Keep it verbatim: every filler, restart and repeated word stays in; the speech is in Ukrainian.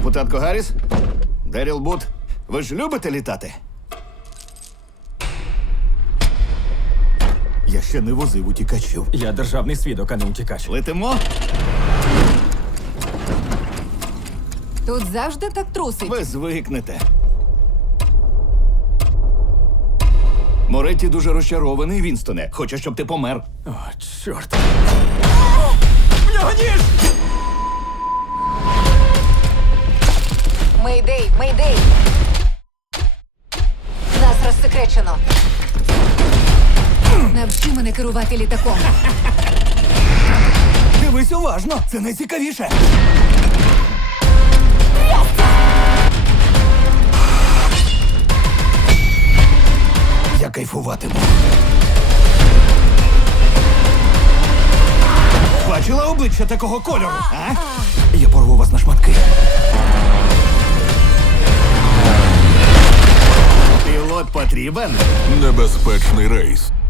Депутатко Гарріс, Деріл Бут, ви ж любите літати? Я ще не возив утікачів. Я державний свідок, а не утікач. Летимо? Тут завжди так трусить. Ви звикнете. Моретті дуже розчарований, Вінстоне. Хоче, щоб ти помер. О, чорт. В нього ніж! Мейдей, мейдей! Нас розсекречено. Навчи мене керувати літаком. Дивись уважно, це найцікавіше. Я кайфуватиму. Бачила обличчя такого кольору, а? Я порву вас на шматки. Пілот потрібен? Небезпечний рейс.